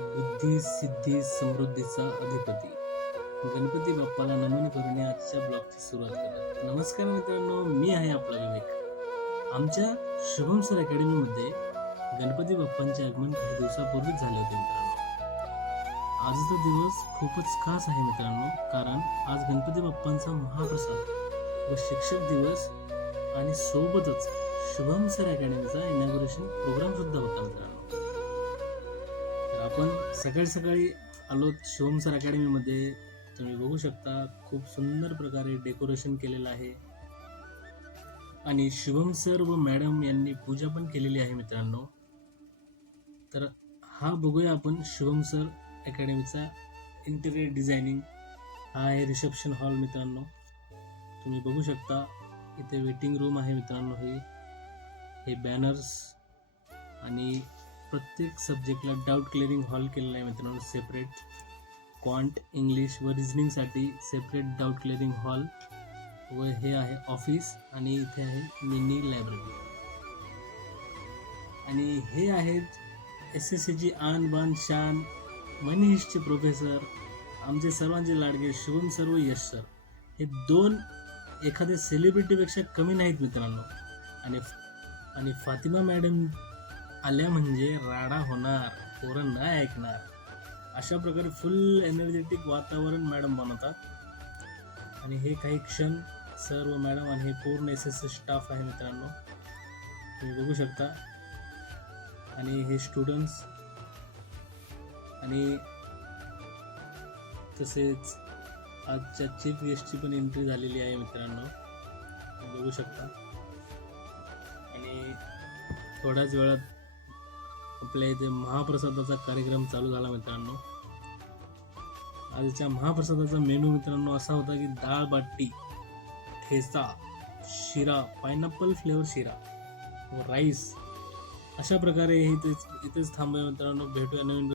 बुद्धी सिद्धी समृद्धीचा अधिपती गणपती बाप्पाला नमन करून या आजच्या ब्लॉगची सुरुवात करत. नमस्कार मित्रांनो, मी आहे आपला विवेक. आमच्या शुभम सर अकॅडमीमध्ये गणपती बाप्पांचे आगमन काही दिवसापूर्वीच झाले होते मित्रांनो. आजचा दिवस खूपच खास आहे मित्रांनो, कारण आज गणपती बाप्पांचा महाप्रसाद व शिक्षक दिवस आणि सोबतच शुभम सर अकॅडमीचा इनॉग्रेशन प्रोग्राम सुद्धा होता मित्रांनो. तर आपण सकाळी सकाळी आलो शुभम सर अकॅडमीमध्ये. तुम्ही बघू शकता खूप सुंदर प्रकारे डेकोरेशन केलेलं आहे आणि शुभम सर व मॅडम यांनी पूजा पण केलेली आहे मित्रांनो. तर हा बघूया आपण शुभम सर अकॅडमीचा इंटेरियर डिझायनिंग. हा आहे रिसेप्शन हॉल मित्रांनो. तुम्ही बघू शकता इथे वेटिंग रूम आहे मित्रांनो. हे बॅनर्स आणि प्रत्येक सब्जेक्टला डाऊट क्लिअरिंग हॉल केलेला आहे मित्रांनो. सेपरेट क्वांट, इंग्लिश व रिझनिंगसाठी सेपरेट डाऊट क्लिअरिंग हॉल. व हे आहे ऑफिस आणि इथे आहे मिनी लायब्ररी. आणि हे आहेत SSCची आन बान शान मनी हिस्टचे प्रोफेसर, आमचे सर्वांचे लाडके शुभम सर व यश सर. हे दोन एखाद्या सेलिब्रिटीपेक्षा कमी नाहीत मित्रांनो. आणि फातिमा मॅडम आल्या म्हणजे राडा होणार, पोरं नाही ऐकणार. अशा प्रकारे फुल एनर्जेटिक वातावरण मॅडम बनवतात. आणि हे काही क्षण सर व मॅडम आणि हे पूर्ण SSC स्टाफ आहे मित्रांनो, तुम्ही बघू शकता. आणि हे स्टुडंट्स आणि तसेच आजच्या चीफ गेस्टची पण एंट्री झालेली आहे मित्रांनो, तुम्ही बघू शकता. आणि थोड्याच वेळात आपल्या इथे महाप्रसादाचा कार्यक्रम चालू झाला मित्रांनो. आजच्या महाप्रसादाचा मेनू मित्रांनो असा होता की डाळ बाटी, ठेचा, शिरा, पायनॅपल फ्लेवर शिरा व राईस. अशा प्रकारे इथेच थांबूया मित्रांनो. भेटूया नवीन